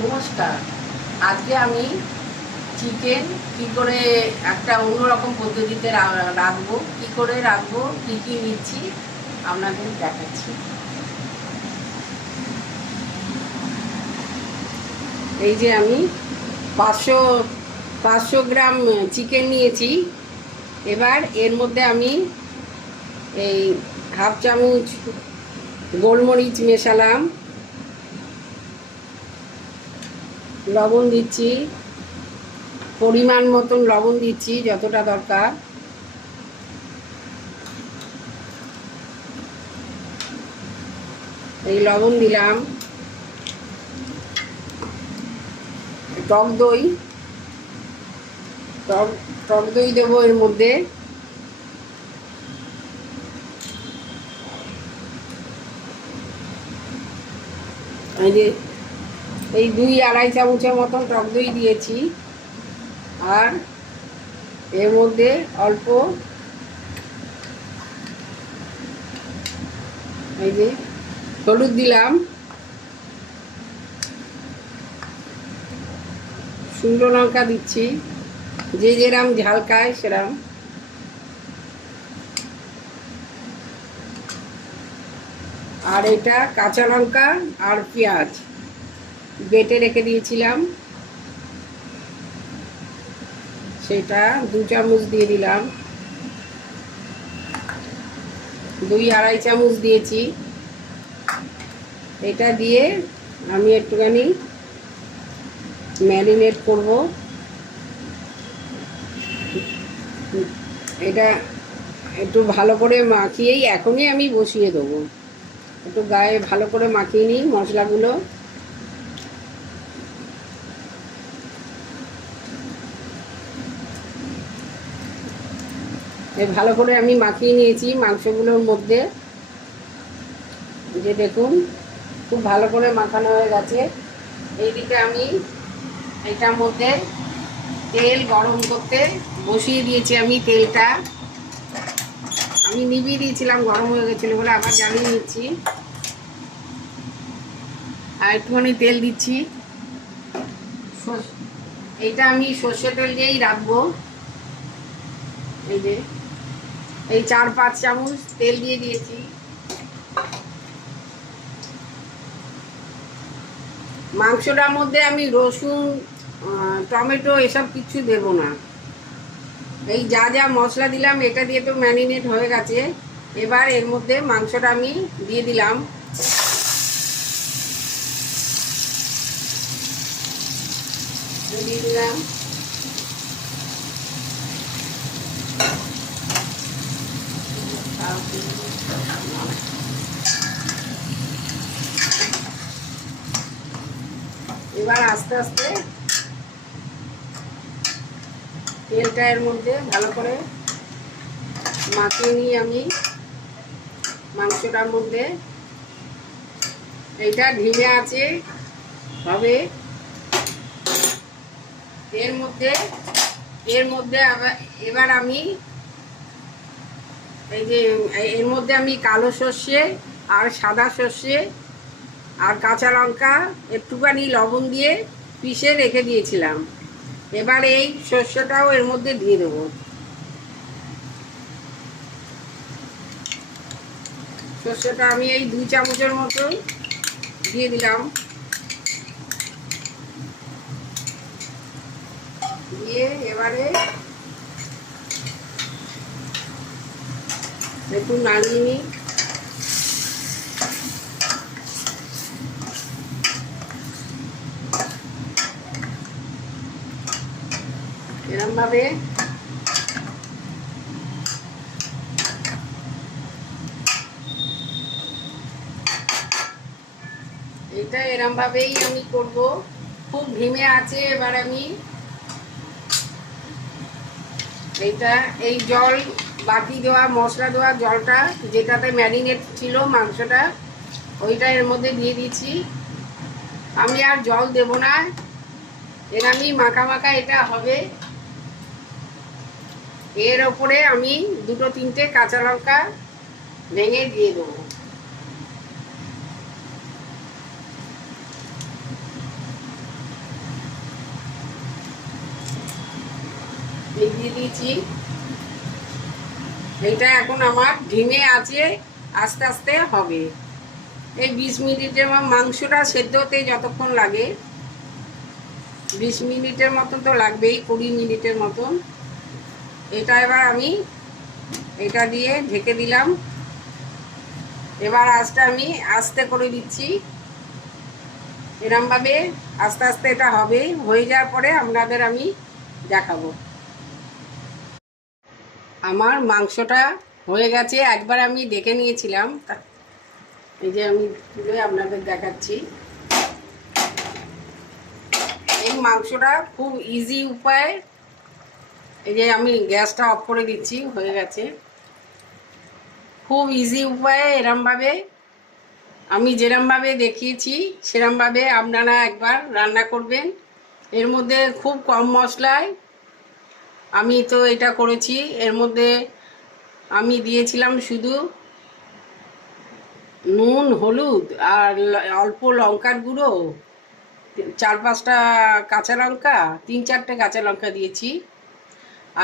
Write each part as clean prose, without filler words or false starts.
নমস্কার। আজকে আমি চিকেন কি করে একটা অন্যরকম পদ্ধতিতে রাখবো, কি করে রাখবো, কি কি নিচ্ছি আপনাদের দেখাচ্ছি। এই যে আমি 500 গ্রাম চিকেন নিয়েছি। এবার এর মধ্যে আমি এই হাফ চামচ গোলমরিচ মেশালাম, লবণ দিচ্ছি, পরিমাণ মতন লবণ দিচ্ছি যতটা দরকার। এই লবণ দিলাম। টক দই টক দই দেবো এর মধ্যে। এই যে এই 2-2.5 চামচের মতন টক দই দিয়েছি। আর এর মধ্যে অল্প এই যে হলুদ দিলাম, শুকনো লঙ্কা দিচ্ছি, যে যেরাম ঝাল খায় সেরাম। আর এটা কাঁচা লঙ্কা আর পেঁয়াজ বেটে রেখে দিয়েছিলাম, সেটা 2 চামচ দিয়ে দিলাম। 2-2.5 চামচ দিয়েছি। এটা দিয়ে আমি একটুখানি ম্যারিনেট করব। এটা একটু ভালো করে মাখিয়েই এখনই আমি বসিয়ে দেবো। একটু গায়ে ভালো করে মাখিয়ে নিই মশলাগুলো। ভালো করে আমি মাখিয়ে নিয়েছি মাংসগুলোর মধ্যে। যে দেখুন খুব ভালো করে মাখানো হয়ে গেছে। এইদিকে আমি এটার মধ্যে তেল গরম করতে বসিয়ে দিয়েছি। আমি তেলটা আমি নিভিয়ে দিয়েছিলাম, গরম হয়ে গেছিলো বলে আবার জ্বালিয়ে নিচ্ছি। আর একটুখানি তেল দিচ্ছি। এইটা আমি সর্ষে তেল দিয়েই রাখবো। এই যে এই 4-5 চামচ তেল দিয়ে দিয়েছি। মাংসটার মধ্যে আমি রসুন, টমেটো এসব কিছু দেব না। এই যা যা মশলা দিলাম এটা দিয়ে তো ম্যারিনেট হয়ে গেছে। এবার এর মধ্যে মাংসটা আমি দিয়ে দিলাম। দিয়ে দিলাম। এবার আস্তে আস্তে তেলটা এর মধ্যে ভালো করে মাখিয়ে নিই আমি মাংসটার মধ্যে। এইটা ধিমে আছে হবে। এর মধ্যে এবার আমি এই যে এর মধ্যে আমি কালো সর্ষে আর সাদা সর্ষে আর কাঁচা লঙ্কা একটুখানি লবণ দিয়ে পিষে রেখে দিয়েছিলাম। এবার এই সর্ষেটাও এর মধ্যে দিয়ে দেবো। সর্ষেটা আমি এই 2 চামচের মতো দিয়ে দিলাম। দিয়ে এবারে একটু নাড়িয়ে নিই। এরমভাবে এটা এরমভাবেই আমি করব। খুব ধিমে আছে। এবার আমি এইটা এই জল বাকি দেওয়া মশলা দেওয়া জলটা যেটাতে ম্যারিনেট ছিল মাংসটা ওইটা এর মধ্যে দিয়ে দিচ্ছি। আমি আর জল দেব না। এর আমি মাখা মাখা এটা হবে। এর ওপরে আমি 2-3টে কাঁচা লঙ্কা ভেঙে দিয়ে দেবো। এই দিয়ে দিয়েছি। এটা এখন আমার ধিমে আছে, আস্তে আস্তে হবে। এই 20 মিনিটের মাংসটা সেদ্ধ হতে যতক্ষণ লাগে, 20 মিনিটের মতন তো লাগবেই, 20 মিনিটের মতন। এটা এবার আমি এটা দিয়ে ঢেকে দিলাম। এবার আঁচটা আমি আস্তে করে দিচ্ছি। এরমভাবে আস্তে আস্তে এটা হবে। হয়ে যাওয়ার পরে আপনাদের আমি দেখাবো। আমার মাংসটা হয়ে গেছে, একবার আমি দেখে নিয়েছিলাম। এই যে আমি তুলে আপনাদের দেখাচ্ছি। এই মাংসটা খুব ইজি উপায়। এই যে আমি গ্যাসটা অফ করে দিচ্ছি, হয়ে গেছে। খুব ইজি উপায়ে এরমভাবে আমি যেরমভাবে দেখিয়েছি সেরমভাবে আপনারা একবার রান্না করবেন। এর মধ্যে খুব কম মশলায় আমি তো এটা করেছি। এর মধ্যে আমি দিয়েছিলাম শুধু নুন, হলুদ আর অল্প লঙ্কার গুঁড়ো, 4-5টা কাঁচা লঙ্কা, 3-4টে কাঁচা লঙ্কা দিয়েছি,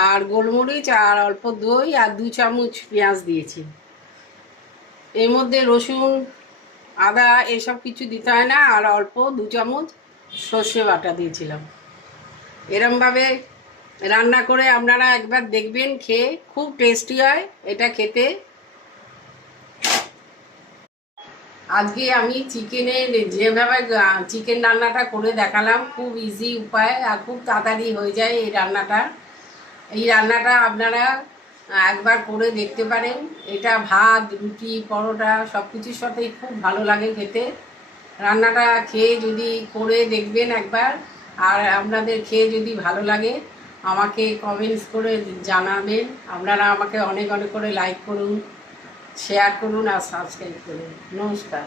আর গোলমরিচ আর অল্প দই আর 2 চামচ পেঁয়াজ দিয়েছি। এর মধ্যে রসুন, আদা এসব কিছু দিতে হয় না। আর অল্প 2 চামচ সর্ষে বাটা দিয়েছিলাম। এরমভাবে রান্না করে আপনারা একবার দেখবেন, খেয়ে খুব টেস্টি হয় এটা খেতে। আজকে আমি চিকেনের যেভাবে চিকেন রান্নাটা করে দেখালাম, খুব ইজি উপায় আর খুব তাড়াতাড়ি হয়ে যায় এই রান্নাটা। এই রান্নাটা আপনারা একবার করে দেখতে পারেন। এটা ভাত, রুটি, পরোটা সব কিছুর সাথেই খুব ভালো লাগে খেতে। রান্নাটা খেয়ে যদি করে দেখবেন একবার, আর আপনাদের খেয়ে যদি ভালো লাগে আমাকে কমেন্টস করে জানাবেন। আপনারা আমাকে অনেক অনেক করে লাইক করুন, শেয়ার করুন আর সাবস্ক্রাইব করুন। নমস্কার।